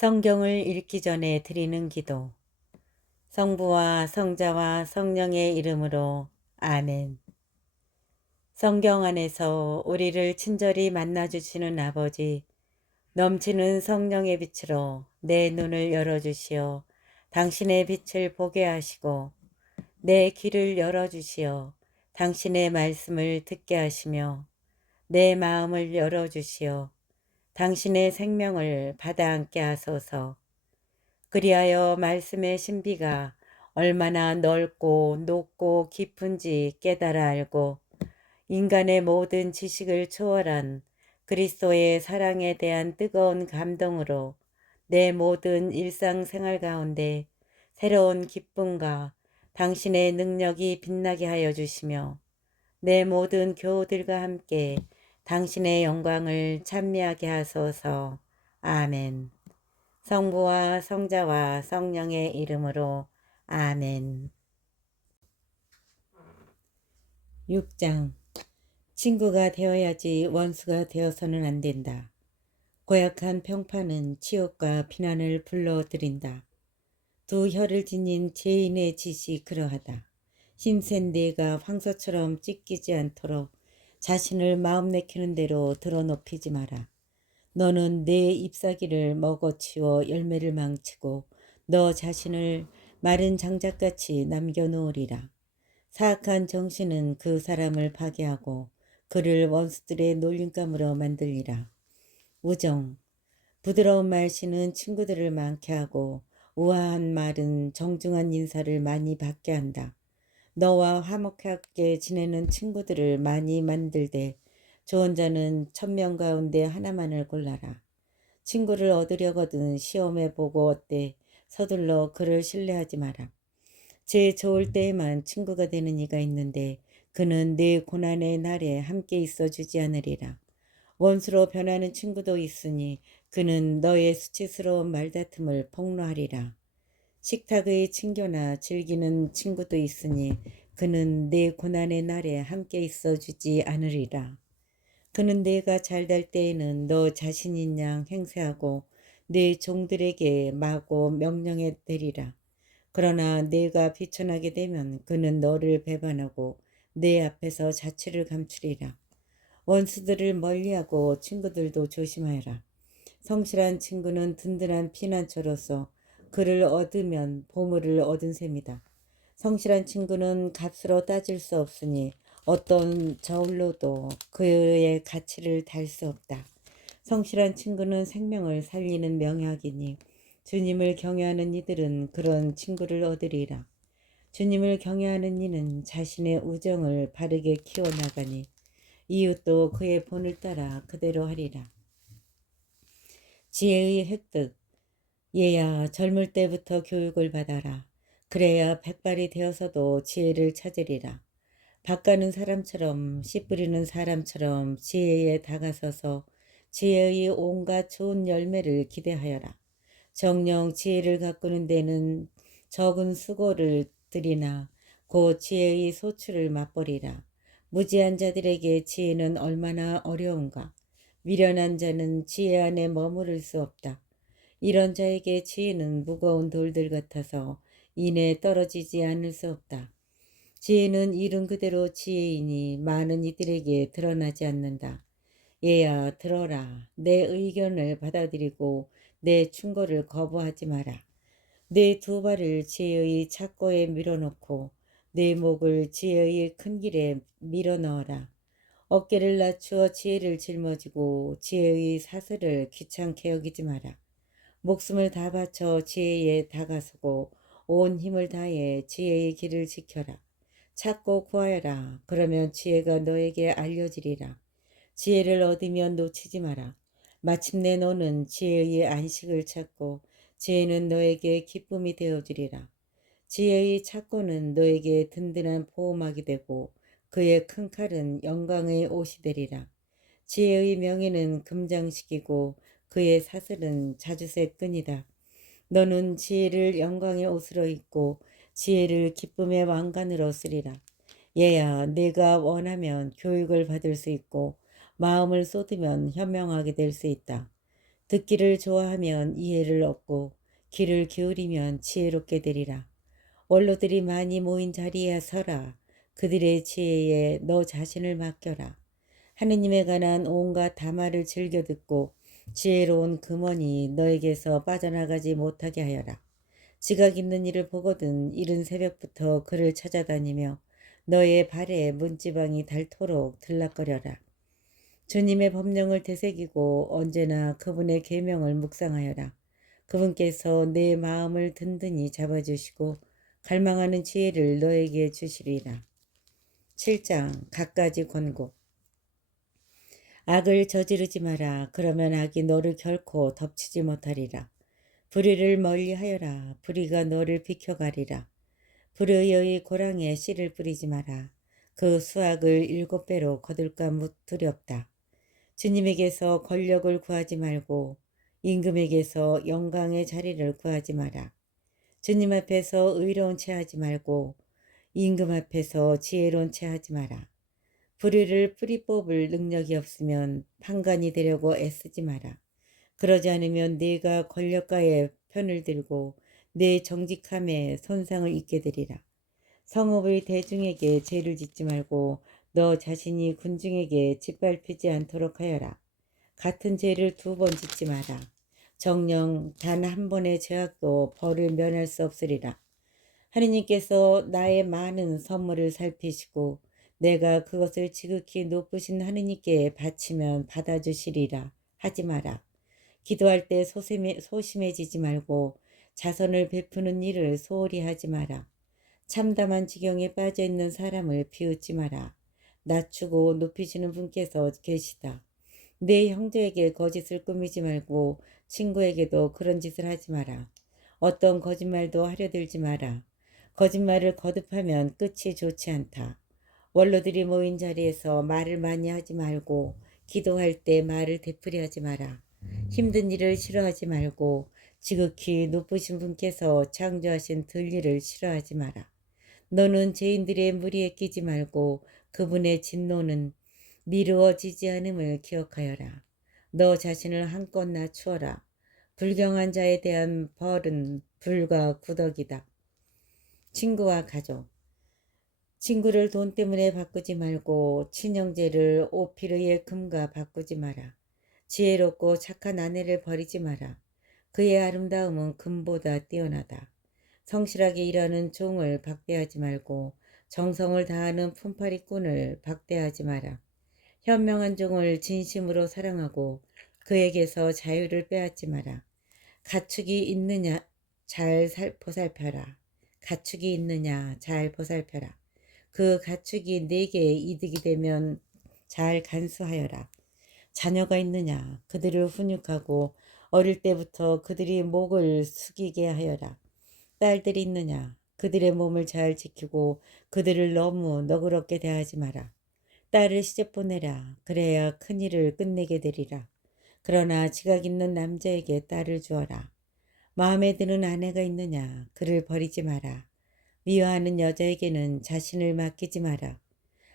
성경을 읽기 전에 드리는 기도. 성부와 성자와 성령의 이름으로 아멘. 성경 안에서 우리를 친절히 만나주시는 아버지, 넘치는 성령의 빛으로 내 눈을 열어주시어 당신의 빛을 보게 하시고, 내 귀를 열어주시어 당신의 말씀을 듣게 하시며, 내 마음을 열어주시어 당신의 생명을 받아 안게 하소서. 그리하여 말씀의 신비가 얼마나 넓고 높고 깊은지 깨달아 알고 인간의 모든 지식을 초월한 그리스도의 사랑에 대한 뜨거운 감동으로 내 모든 일상생활 가운데 새로운 기쁨과 당신의 능력이 빛나게 하여 주시며 내 모든 교우들과 함께 당신의 영광을 찬미하게 하소서. 아멘. 성부와 성자와 성령의 이름으로 아멘. 6장. 친구가 되어야지 원수가 되어서는 안 된다. 고약한 평판은 치욕과 비난을 불러들인다. 두 혀를 지닌 죄인의 짓이 그러하다. 힘센 뇌가 황소처럼 찢기지 않도록 자신을 마음 내키는 대로 드러높이지 마라. 너는 내 잎사귀를 먹어치워 열매를 망치고 너 자신을 마른 장작같이 남겨놓으리라. 사악한 정신은 그 사람을 파괴하고 그를 원수들의 놀림감으로 만들리라. 우정. 부드러운 말씨는 친구들을 많게 하고 우아한 말은 정중한 인사를 많이 받게 한다. 너와 화목하게 지내는 친구들을 많이 만들되 좋은 자는 1000명 가운데 하나만을 골라라. 친구를 얻으려거든 시험해 보고 어때 서둘러 그를 신뢰하지 마라. 제 좋을 때에만 친구가 되는 이가 있는데 그는 내 고난의 날에 함께 있어 주지 않으리라. 원수로 변하는 친구도 있으니 그는 너의 수치스러운 말다툼을 폭로하리라. 식탁의 친교나 즐기는 친구도 있으니 그는 내 고난의 날에 함께 있어 주지 않으리라. 그는 내가 잘 될 때에는 너 자신인 양 행세하고 네 종들에게 마고 명령해 내리라. 그러나 내가 비천하게 되면 그는 너를 배반하고 내 앞에서 자취를 감추리라. 원수들을 멀리하고 친구들도 조심하여라. 성실한 친구는 든든한 피난처로서 그를 얻으면 보물을 얻은 셈이다. 성실한 친구는 값으로 따질 수 없으니 어떤 저울로도 그의 가치를 달 수 없다. 성실한 친구는 생명을 살리는 명약이니 주님을 경외하는 이들은 그런 친구를 얻으리라. 주님을 경외하는 이는 자신의 우정을 바르게 키워나가니 이웃도 그의 본을 따라 그대로 하리라. 지혜의 획득. 얘야 젊을 때부터 교육을 받아라. 그래야 백발이 되어서도 지혜를 찾으리라. 밭가는 사람처럼 씨 뿌리는 사람처럼 지혜에 다가서서 지혜의 온갖 좋은 열매를 기대하여라. 정녕 지혜를 가꾸는 데는 적은 수고를 들이나 곧 지혜의 소출을 맛보리라. 무지한 자들에게 지혜는 얼마나 어려운가. 미련한 자는 지혜 안에 머무를 수 없다. 이런 자에게 지혜는 무거운 돌들 같아서 이내 떨어지지 않을 수 없다. 지혜는 이른 그대로 지혜이니 많은 이들에게 드러나지 않는다. 얘야 들어라. 내 의견을 받아들이고 내 충고를 거부하지 마라. 내 두 발을 지혜의 착고에 밀어넣고 내 목을 지혜의 큰 길에 밀어넣어라. 어깨를 낮추어 지혜를 짊어지고 지혜의 사슬을 귀찮게 여기지 마라. 목숨을 다 바쳐 지혜에 다가서고 온 힘을 다해 지혜의 길을 지켜라. 찾고 구하여라. 그러면 지혜가 너에게 알려지리라. 지혜를 얻으면 놓치지 마라. 마침내 너는 지혜의 안식을 찾고 지혜는 너에게 기쁨이 되어주리라. 지혜의 찾고는 너에게 든든한 보호막이 되고 그의 큰 칼은 영광의 옷이 되리라. 지혜의 명예는 금장식이고 그의 사슬은 자주색 끈이다. 너는 지혜를 영광의 옷으로 입고 지혜를 기쁨의 왕관으로 쓰리라. 얘야 내가 원하면 교육을 받을 수 있고 마음을 쏟으면 현명하게 될 수 있다. 듣기를 좋아하면 이해를 얻고 귀를 기울이면 지혜롭게 되리라. 원로들이 많이 모인 자리에 서라. 그들의 지혜에 너 자신을 맡겨라. 하느님에 관한 온갖 담화를 즐겨 듣고 지혜로운 금원이 너에게서 빠져나가지 못하게 하여라. 지각 있는 일을 보거든 이른 새벽부터 그를 찾아다니며 너의 발에 문지방이 닳도록 들락거려라. 주님의 법령을 되새기고 언제나 그분의 계명을 묵상하여라. 그분께서 내 마음을 든든히 잡아주시고 갈망하는 지혜를 너에게 주시리라. 7장 갖가지 권고. 악을 저지르지 마라. 그러면 악이 너를 결코 덮치지 못하리라. 불의를 멀리하여라. 불의가 너를 비켜가리라. 불의의 고랑에 씨를 뿌리지 마라. 그 수확을 7배로 거둘까 두렵다. 주님에게서 권력을 구하지 말고 임금에게서 영광의 자리를 구하지 마라. 주님 앞에서 의로운 채 하지 말고 임금 앞에서 지혜로운 채 하지 마라. 불의를 뿌리 뽑을 능력이 없으면 판관이 되려고 애쓰지 마라. 그러지 않으면 네가 권력가의 편을 들고 내 정직함에 손상을 입게 되리라. 성읍의 대중에게 죄를 짓지 말고 너 자신이 군중에게 짓밟히지 않도록 하여라. 같은 죄를 2번 짓지 마라. 정녕 단 한 번의 죄악도 벌을 면할 수 없으리라. 하느님께서 나의 많은 선물을 살피시고 내가 그것을 지극히 높으신 하느님께 바치면 받아주시리라 하지 마라. 기도할 때 소심해지지 말고 자선을 베푸는 일을 소홀히 하지 마라. 참담한 지경에 빠져있는 사람을 비웃지 마라. 낮추고 높이시는 분께서 계시다. 내 형제에게 거짓을 꾸미지 말고 친구에게도 그런 짓을 하지 마라. 어떤 거짓말도 하려 들지 마라. 거짓말을 거듭하면 끝이 좋지 않다. 원로들이 모인 자리에서 말을 많이 하지 말고 기도할 때 말을 되풀이 하지 마라. 힘든 일을 싫어하지 말고 지극히 높으신 분께서 창조하신 들일을 싫어하지 마라. 너는 죄인들의 무리에 끼지 말고 그분의 진노는 미루어지지 않음을 기억하여라. 너 자신을 한껏 낮추어라. 불경한 자에 대한 벌은 불과 구덕이다. 친구와 가족. 친구를 돈 때문에 바꾸지 말고 친형제를 오피르의 금과 바꾸지 마라. 지혜롭고 착한 아내를 버리지 마라. 그의 아름다움은 금보다 뛰어나다. 성실하게 일하는 종을 박대하지 말고 정성을 다하는 품팔이꾼을 박대하지 마라. 현명한 종을 진심으로 사랑하고 그에게서 자유를 빼앗지 마라. 가축이 있느냐 잘 보살펴라. 가축이 있느냐 잘 보살펴라. 그 가축이 네게 이득이 되면 잘 간수하여라. 자녀가 있느냐 그들을 훈육하고 어릴 때부터 그들이 목을 숙이게 하여라. 딸들이 있느냐 그들의 몸을 잘 지키고 그들을 너무 너그럽게 대하지 마라. 딸을 시집 보내라. 그래야 큰일을 끝내게 되리라. 그러나 지각 있는 남자에게 딸을 주어라. 마음에 드는 아내가 있느냐 그를 버리지 마라. 미워하는 여자에게는 자신을 맡기지 마라.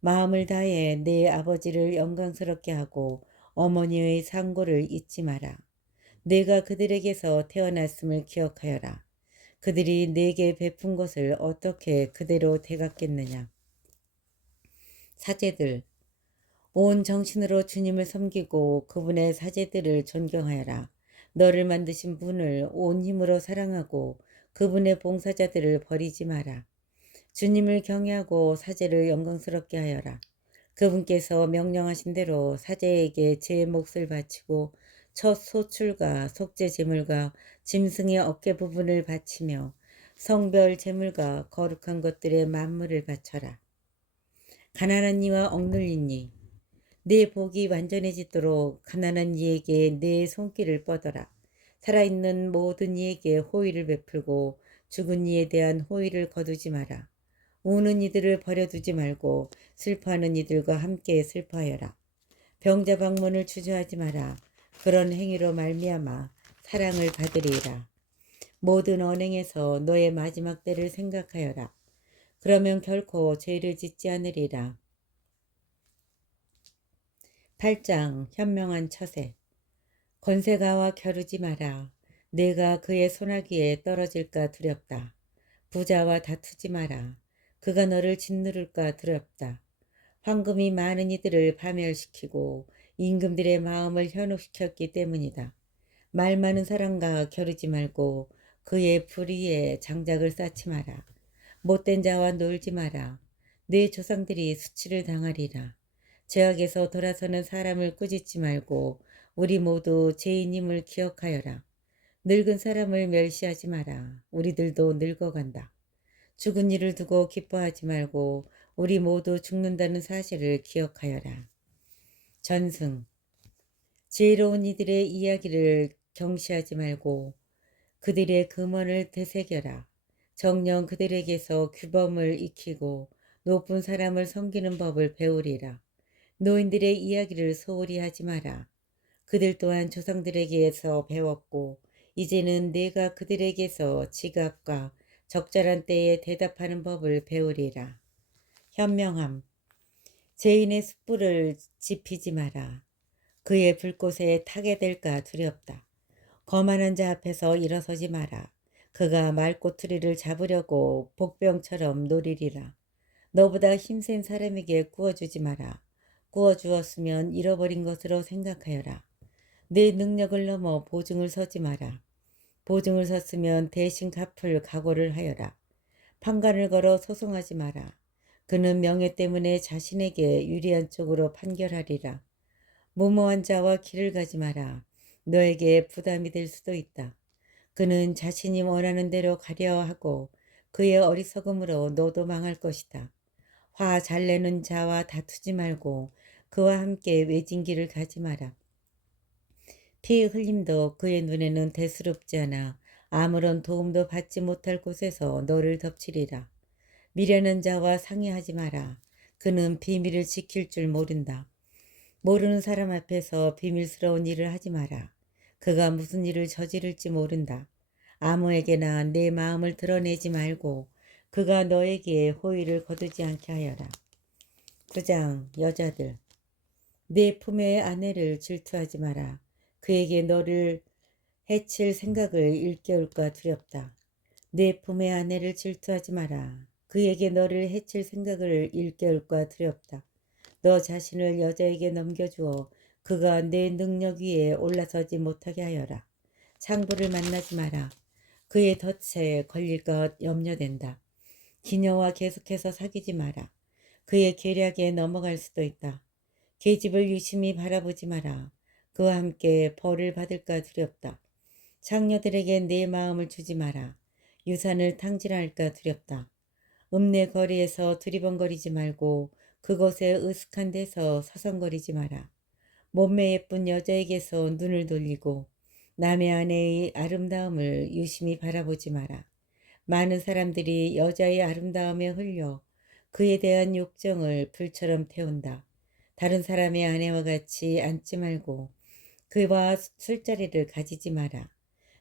마음을 다해 내 아버지를 영광스럽게 하고 어머니의 상고를 잊지 마라. 내가 그들에게서 태어났음을 기억하여라. 그들이 내게 베푼 것을 어떻게 그대로 되갚겠느냐. 사제들, 온 정신으로 주님을 섬기고 그분의 사제들을 존경하여라. 너를 만드신 분을 온 힘으로 사랑하고 그분의 봉사자들을 버리지 마라. 주님을 경외하고 사제를 영광스럽게 하여라. 그분께서 명령하신 대로 사제에게 제 몫을 바치고 첫 소출과 속죄 제물과 짐승의 어깨 부분을 바치며 성별 제물과 거룩한 것들의 만물을 바쳐라. 가난한 이와 억눌린 이, 내 복이 완전해지도록 가난한 이에게 내 손길을 뻗어라. 살아있는 모든 이에게 호의를 베풀고 죽은 이에 대한 호의를 거두지 마라. 우는 이들을 버려두지 말고 슬퍼하는 이들과 함께 슬퍼하여라. 병자 방문을 주저하지 마라. 그런 행위로 말미암아 사랑을 받으리라. 모든 언행에서 너의 마지막 때를 생각하여라. 그러면 결코 죄를 짓지 않으리라. 8장 현명한 처세. 권세가와 겨루지 마라. 내가 그의 소나기에 떨어질까 두렵다. 부자와 다투지 마라. 그가 너를 짓누를까 두렵다. 황금이 많은 이들을 파멸시키고 임금들의 마음을 현혹시켰기 때문이다. 말 많은 사람과 겨루지 말고 그의 불의에 장작을 쌓지 마라. 못된 자와 놀지 마라. 내 조상들이 수치를 당하리라. 죄악에서 돌아서는 사람을 꾸짖지 말고 우리 모두 죄인임을 기억하여라. 늙은 사람을 멸시하지 마라. 우리들도 늙어간다. 죽은 이를 두고 기뻐하지 말고 우리 모두 죽는다는 사실을 기억하여라. 전승. 지혜로운 이들의 이야기를 경시하지 말고 그들의 금언을 되새겨라. 정녕 그들에게서 규범을 익히고 높은 사람을 섬기는 법을 배우리라. 노인들의 이야기를 소홀히 하지 마라. 그들 또한 조상들에게서 배웠고 이제는 내가 그들에게서 지각과 적절한 때에 대답하는 법을 배우리라. 현명함. 죄인의 숯불을 지피지 마라. 그의 불꽃에 타게 될까 두렵다. 거만한 자 앞에서 일어서지 마라. 그가 말꼬투리를 잡으려고 복병처럼 노리리라. 너보다 힘센 사람에게 구워주지 마라. 구워주었으면 잃어버린 것으로 생각하여라. 내 능력을 넘어 보증을 서지 마라. 보증을 섰으면 대신 갚을 각오를 하여라. 판관을 걸어 소송하지 마라. 그는 명예 때문에 자신에게 유리한 쪽으로 판결하리라. 무모한 자와 길을 가지 마라. 너에게 부담이 될 수도 있다. 그는 자신이 원하는 대로 가려 하고 그의 어리석음으로 너도 망할 것이다. 화 잘 내는 자와 다투지 말고 그와 함께 외진 길을 가지 마라. 피의 흘림도 그의 눈에는 대수롭지 않아 아무런 도움도 받지 못할 곳에서 너를 덮치리라. 미련한 자와 상의하지 마라. 그는 비밀을 지킬 줄 모른다. 모르는 사람 앞에서 비밀스러운 일을 하지 마라. 그가 무슨 일을 저지를지 모른다. 아무에게나 내 마음을 드러내지 말고 그가 너에게 호의를 거두지 않게 하여라. 9장. 여자들. 내 품의 아내를 질투하지 마라. 그에게 너를 해칠 생각을 일깨울까 두렵다. 내 품의 아내를 질투하지 마라. 그에게 너를 해칠 생각을 일깨울까 두렵다. 너 자신을 여자에게 넘겨주어 그가 내 능력 위에 올라서지 못하게 하여라. 창부를 만나지 마라. 그의 덫에 걸릴까 염려된다. 기녀와 계속해서 사귀지 마라. 그의 계략에 넘어갈 수도 있다. 계집을 유심히 바라보지 마라. 그와 함께 벌을 받을까 두렵다. 장녀들에게 내 마음을 주지 마라. 유산을 탕진할까 두렵다. 읍내 거리에서 두리번거리지 말고 그곳에 으슥한 데서 서성거리지 마라. 몸매 예쁜 여자에게서 눈을 돌리고 남의 아내의 아름다움을 유심히 바라보지 마라. 많은 사람들이 여자의 아름다움에 흘려 그에 대한 욕정을 불처럼 태운다. 다른 사람의 아내와 같이 앉지 말고 그와 술자리를 가지지 마라.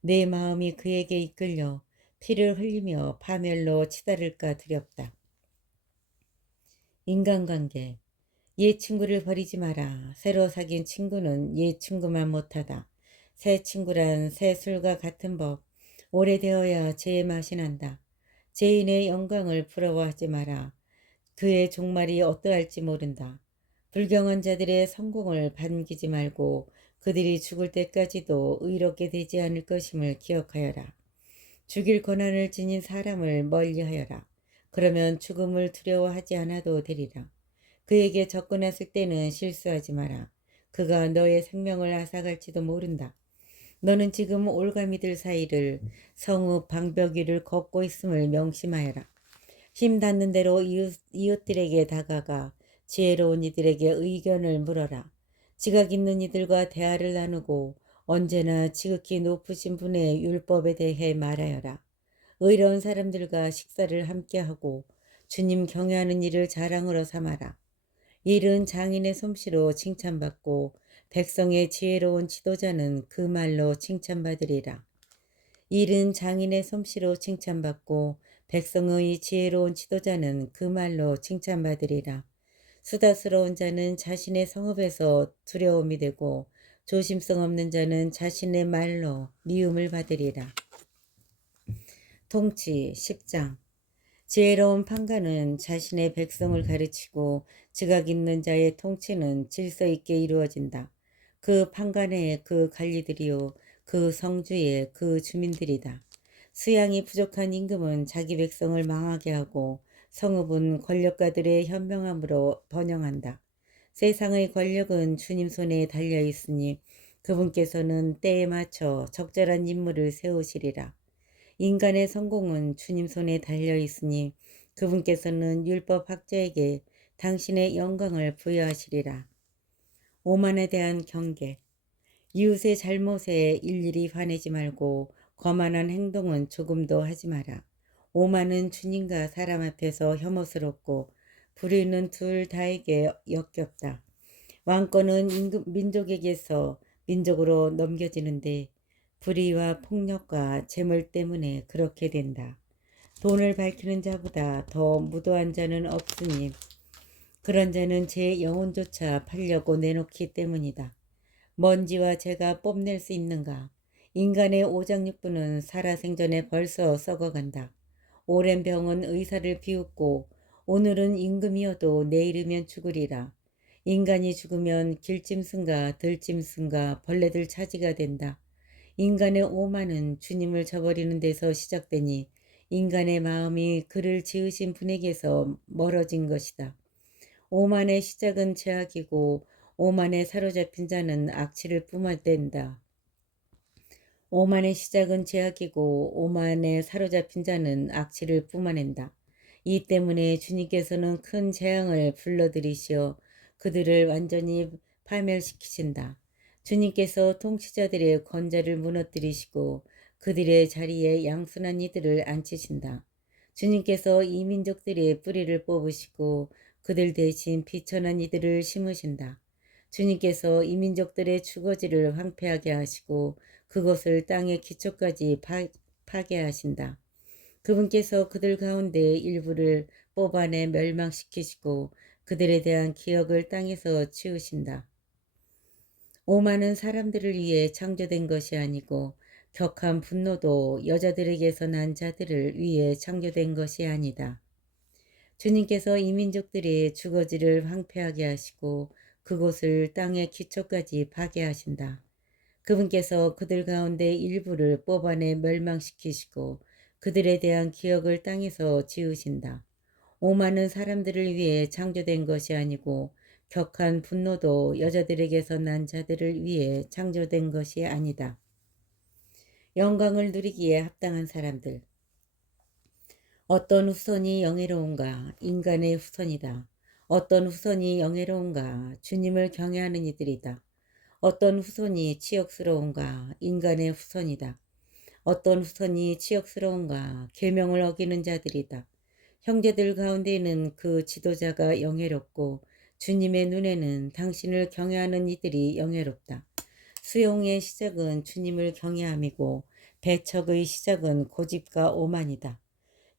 내 마음이 그에게 이끌려 피를 흘리며 파멸로 치달을까 두렵다. 인간관계. 옛 친구를 버리지 마라. 새로 사귄 친구는 옛 친구만 못하다. 새 친구란 새 술과 같은 법. 오래되어야 죄의 맛이 난다. 죄인의 영광을 부러워하지 마라. 그의 종말이 어떠할지 모른다. 불경한 자들의 성공을 반기지 말고 그들이 죽을 때까지도 의롭게 되지 않을 것임을 기억하여라. 죽일 권한을 지닌 사람을 멀리하여라. 그러면 죽음을 두려워하지 않아도 되리라. 그에게 접근했을 때는 실수하지 마라. 그가 너의 생명을 앗아갈지도 모른다. 너는 지금 올가미들 사이를 성읍 방벽 위를 걷고 있음을 명심하여라. 힘 닿는 대로 이웃들에게 다가가 지혜로운 이들에게 의견을 물어라. 지각 있는 이들과 대화를 나누고 언제나 지극히 높으신 분의 율법에 대해 말하여라. 의로운 사람들과 식사를 함께하고 주님 경외하는 일을 자랑으로 삼아라. 일은 장인의 솜씨로 칭찬받고 백성의 지혜로운 지도자는 그 말로 칭찬받으리라. 일은 장인의 솜씨로 칭찬받고 백성의 지혜로운 지도자는 그 말로 칭찬받으리라. 수다스러운 자는 자신의 성읍에서 두려움이 되고 조심성 없는 자는 자신의 말로 미움을 받으리라. 통치 10장. 지혜로운 판관은 자신의 백성을 가르치고 지각 있는 자의 통치는 질서 있게 이루어진다. 그 판관의 그 관리들이요 그 성주의 그 주민들이다. 수양이 부족한 임금은 자기 백성을 망하게 하고 성읍은 권력가들의 현명함으로 번영한다. 세상의 권력은 주님 손에 달려 있으니 그분께서는 때에 맞춰 적절한 인물을 세우시리라. 인간의 성공은 주님 손에 달려 있으니 그분께서는 율법학자에게 당신의 영광을 부여하시리라. 오만에 대한 경계. 이웃의 잘못에 일일이 화내지 말고 거만한 행동은 조금도 하지 마라. 오만은 주님과 사람 앞에서 혐오스럽고 불의는 둘 다에게 역겹다. 왕권은 민족에게서 민족으로 넘겨지는데 불의와 폭력과 재물 때문에 그렇게 된다. 돈을 밝히는 자보다 더 무도한 자는 없으니 그런 자는 제 영혼조차 팔려고 내놓기 때문이다. 먼지와 재가 뽐낼 수 있는가? 인간의 오장육부는 살아생전에 벌써 썩어간다. 오랜 병은 의사를 비웃고 오늘은 임금이어도 내일이면 죽으리라. 인간이 죽으면 길짐승과 들짐승과 벌레들 차지가 된다. 인간의 오만은 주님을 저버리는 데서 시작되니 인간의 마음이 그를 지으신 분에게서 멀어진 것이다. 오만의 시작은 죄악이고 오만에 사로잡힌 자는 악취를 뿜어댄다. 오만의 시작은 죄악이고 오만에 사로잡힌 자는 악취를 뿜어낸다. 이 때문에 주님께서는 큰 재앙을 불러들이시어 그들을 완전히 파멸시키신다. 주님께서 통치자들의 권좌를 무너뜨리시고 그들의 자리에 양순한 이들을 앉히신다. 주님께서 이 민족들의 뿌리를 뽑으시고 그들 대신 비천한 이들을 심으신다. 주님께서 이 민족들의 주거지를 황폐하게 하시고 그것을 땅의 기초까지 파괴하신다. 그분께서 그들 가운데 일부를 뽑아내 멸망시키시고 그들에 대한 기억을 땅에서 치우신다. 오만은 사람들을 위해 창조된 것이 아니고 격한 분노도 여자들에게서 난 자들을 위해 창조된 것이 아니다. 주님께서 이 민족들의 주거지를 황폐하게 하시고 그곳을 땅의 기초까지 파괴하신다. 그분께서 그들 가운데 일부를 뽑아내 멸망시키시고 그들에 대한 기억을 땅에서 지우신다. 오만은 사람들을 위해 창조된 것이 아니고 격한 분노도 여자들에게서 난 자들을 위해 창조된 것이 아니다. 영광을 누리기에 합당한 사람들. 어떤 후손이 영예로운가? 인간의 후손이다. 어떤 후손이 영예로운가? 주님을 경외하는 이들이다. 어떤 후손이 치욕스러운가? 인간의 후손이다. 어떤 후손이 치욕스러운가? 계명을 어기는 자들이다. 형제들 가운데는 그 지도자가 영예롭고 주님의 눈에는 당신을 경외하는 이들이 영예롭다. 수용의 시작은 주님을 경외함이고 배척의 시작은 고집과 오만이다.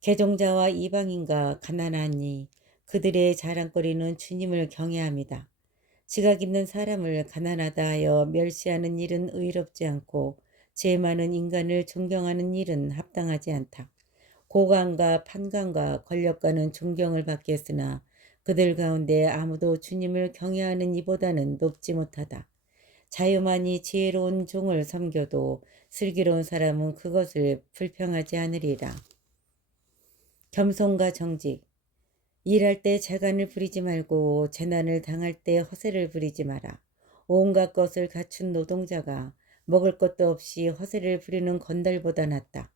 개종자와 이방인과 가난하니 그들의 자랑거리는 주님을 경외함이다. 지각 있는 사람을 가난하다 하여 멸시하는 일은 의롭지 않고 죄 많은 인간을 존경하는 일은 합당하지 않다. 고관과 판관과 권력가는 존경을 받겠으나 그들 가운데 아무도 주님을 경외하는 이보다는 높지 못하다. 자유만이 지혜로운 종을 섬겨도 슬기로운 사람은 그것을 불평하지 않으리라. 겸손과 정직. 일할 때 재간을 부리지 말고 재난을 당할 때 허세를 부리지 마라. 온갖 것을 갖춘 노동자가 먹을 것도 없이 허세를 부리는 건달보다 낫다.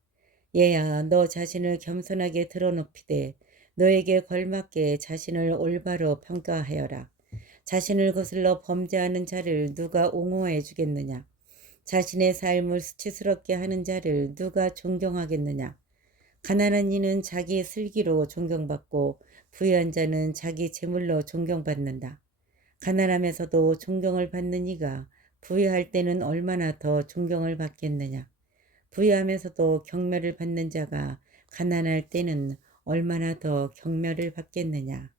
얘야, 너 자신을 겸손하게 드러높이되 너에게 걸맞게 자신을 올바로 평가하여라. 자신을 거슬러 범죄하는 자를 누가 옹호해 주겠느냐? 자신의 삶을 수치스럽게 하는 자를 누가 존경하겠느냐? 가난한 이는 자기 슬기로 존경받고 부유한 자는 자기 재물로 존경받는다. 가난하면서도 존경을 받는 이가 부유할 때는 얼마나 더 존경을 받겠느냐? 부유하면서도 경멸을 받는 자가 가난할 때는 얼마나 더 경멸을 받겠느냐?